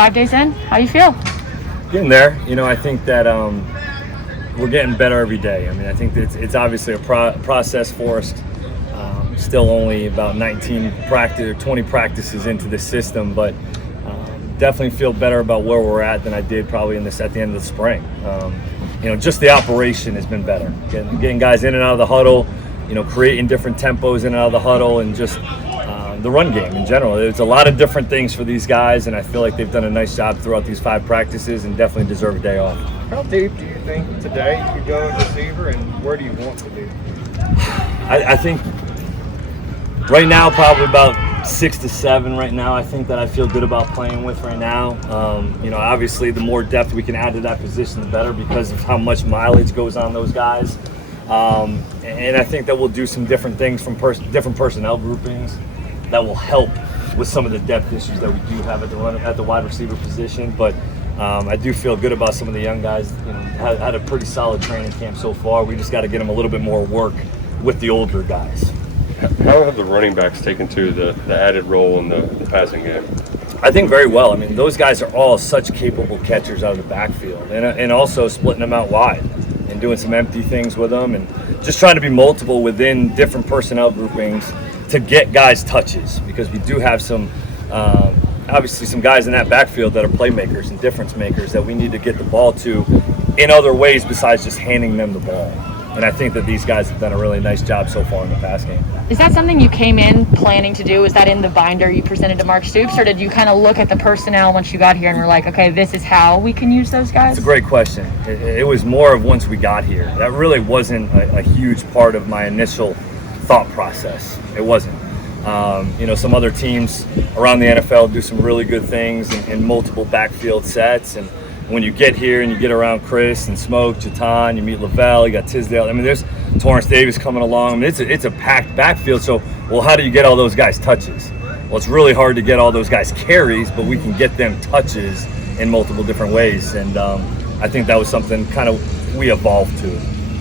5 days in, how you feel? Getting there. I think that we're getting better every day. I mean, I think that it's obviously a process for us. Still only about 20 practices into the system, but definitely feel better about where we're at than I did probably at the end of the spring. Just the operation has been better. Getting guys in and out of the huddle, creating different tempos in and out of the huddle, and just the run game in general. There's a lot of different things for these guys, and I feel like they've done a nice job throughout these 5 practices and definitely deserve a day off. How deep do you think today you could go as receiver, and where do you want to be? I think right now probably about 6 to 7 right now. I think that I feel good about playing with right now. Obviously the more depth we can add to that position, the better, because of how much mileage goes on those guys. And I think that we'll do some different things from different personnel groupings that will help with some of the depth issues that we do have at the wide receiver position. But I do feel good about some of the young guys. Had a pretty solid training camp so far. We just got to get them a little bit more work with the older guys. How have the running backs taken to the added role in the passing game? I think very well. I mean, those guys are all such capable catchers out of the backfield, and also splitting them out wide and doing some empty things with them, and just trying to be multiple within different personnel groupings to get guys touches, because we do have some obviously some guys in that backfield that are playmakers and difference makers that we need to get the ball to in other ways besides just handing them the ball. And I think that these guys have done a really nice job so far in the pass game. Is that something you came in planning to do? Is that in the binder you presented to Mark Stoops, or did you kind of look at the personnel once you got here and were like, okay, this is how we can use those guys? It's a great question. It was more of once we got here. That really wasn't a huge part of my initial thought process. It wasn't. Some other teams around the NFL do some really good things in multiple backfield sets, and when you get here and you get around Chris and Smoke, Jatan, you meet Lavelle, you got Tisdale. I mean, there's Torrance Davis coming along. I mean, it's a packed backfield. So, well, how do you get all those guys touches? Well, it's really hard to get all those guys carries, but we can get them touches in multiple different ways. And I think that was something kind of we evolved to.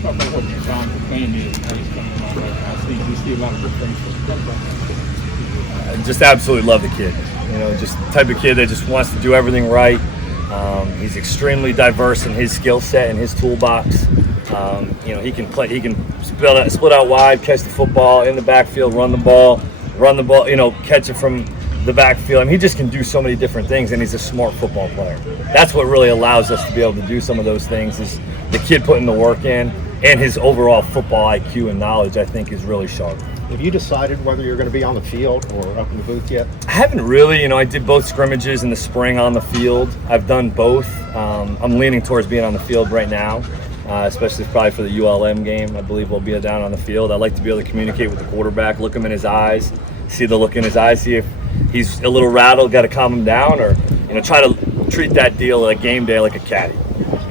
Talk about what Jatan McClain is, how he's coming along right now. I think we see a lot of good things from him. Just absolutely love the kid. Just the type of kid that just wants to do everything right. He's extremely diverse in his skill set and his toolbox. He can play. He can split out wide, catch the football in the backfield, run the ball, catch it from the backfield. I mean, he just can do so many different things, and he's a smart football player. That's what really allows us to be able to do some of those things. Is the kid putting the work in, and his overall football IQ and knowledge, I think, is really sharp. Have you decided whether you're going to be on the field or up in the booth yet? I haven't really. I did both scrimmages in the spring on the field. I've done both. I'm leaning towards being on the field right now, especially probably for the ULM game. I believe we'll be down on the field. I like to be able to communicate with the quarterback, look him in his eyes, see the look in his eyes, see if he's a little rattled, got to calm him down, or try to treat that deal like game day like a caddy.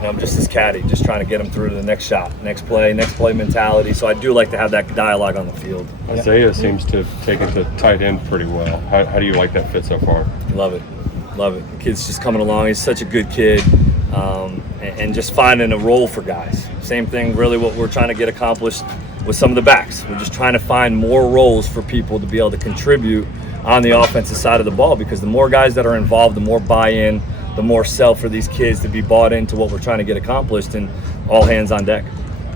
I'm just his caddy, just trying to get him through to the next shot, next play mentality. So I do like to have that dialogue on the field. Isaiah seems to have taken to tight end pretty well. How do you like that fit so far? Love it. The kid's just coming along. He's such a good kid, and just finding a role for guys. Same thing, really, what we're trying to get accomplished with some of the backs. We're just trying to find more roles for people to be able to contribute on the offensive side of the ball, because the more guys that are involved, the more buy-in, the more sell for these kids to be bought into what we're trying to get accomplished, and all hands on deck.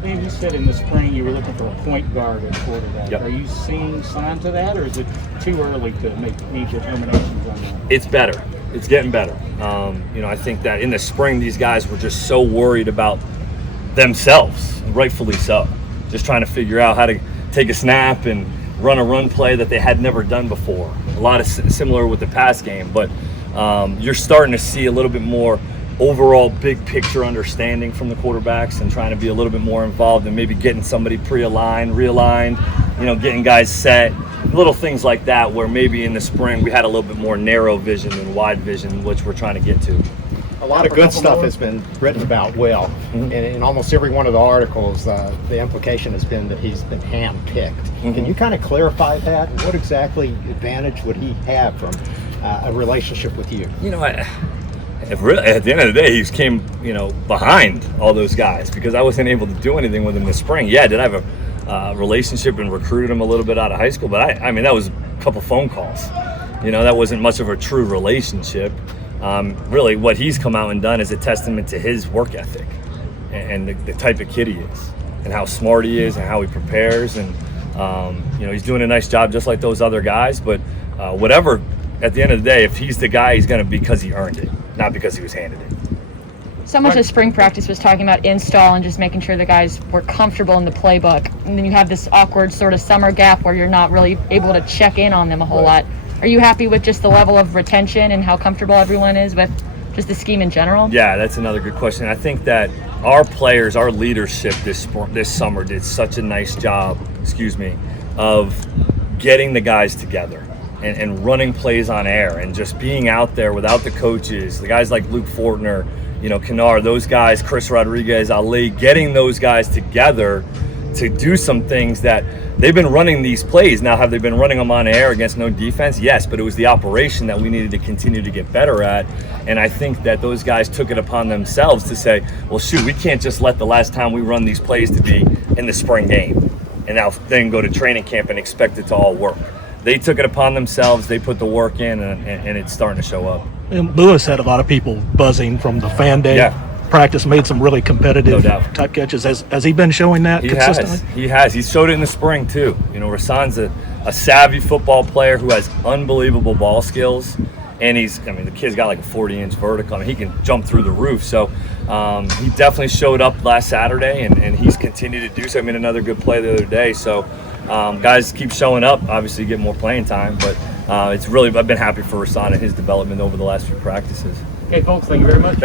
You said in the spring you were looking for a point guard at quarterback. Yep. Are you seeing signs of that, or is it too early to make any determinations on that? It's better. It's getting better. I think that in the spring these guys were just so worried about themselves, rightfully so. Just trying to figure out how to take a snap and run a run play that they had never done before. A lot of similar with the pass game, but you're starting to see a little bit more overall big picture understanding from the quarterbacks, and trying to be a little bit more involved in maybe getting somebody pre-aligned, realigned, getting guys set, little things like that, where maybe in the spring we had a little bit more narrow vision than wide vision, which we're trying to get to. A lot of good stuff has been written about Will, and in almost every one of the articles, the implication has been that he's been hand-picked. Can you kind of clarify that? And what exactly advantage would he have from a relationship with you? At the end of the day, he came, behind all those guys, because I wasn't able to do anything with him this spring. Yeah, did I have a relationship and recruited him a little bit out of high school? But I mean, that was a couple phone calls. That wasn't much of a true relationship. really what he's come out and done is a testament to his work ethic and the type of kid he is and how smart he is and how he prepares. And, he's doing a nice job just like those other guys. But whatever, at the end of the day, if he's the guy, he's going to be because he earned it, not because he was handed it. So much of spring practice was talking about install and just making sure the guys were comfortable in the playbook. And then you have this awkward sort of summer gap where you're not really able to check in on them a whole lot. Are you happy with just the level of retention and how comfortable everyone is with just the scheme in general? Yeah, that's another good question. I think that our players, our leadership this summer did such a nice job, of getting the guys together and running plays on air and just being out there without the coaches, the guys like Luke Fortner, Kennard, those guys, Chris Rodriguez, Ali, getting those guys together to do some things that they've been running these plays. Now, have they been running them on air against no defense? Yes, but it was the operation that we needed to continue to get better at. And I think that those guys took it upon themselves to say, well, shoot, we can't just let the last time we run these plays to be in the spring game and now then go to training camp and expect it to all work. They took it upon themselves. They put the work in, and it's starting to show up. And Lewis had a lot of people buzzing from the fan day. Practice, made some really competitive type catches. Has he been showing that consistently? He has. He showed it in the spring too. Rashawn's a savvy football player who has unbelievable ball skills, and the kid's got like a 40-inch vertical. He can jump through the roof. So he definitely showed up last Saturday, and he's continued to do so. Another good play the other day. So guys keep showing up. Obviously, get more playing time, but I've been happy for Rashawn and his development over the last few practices. Okay, folks, thank you very much.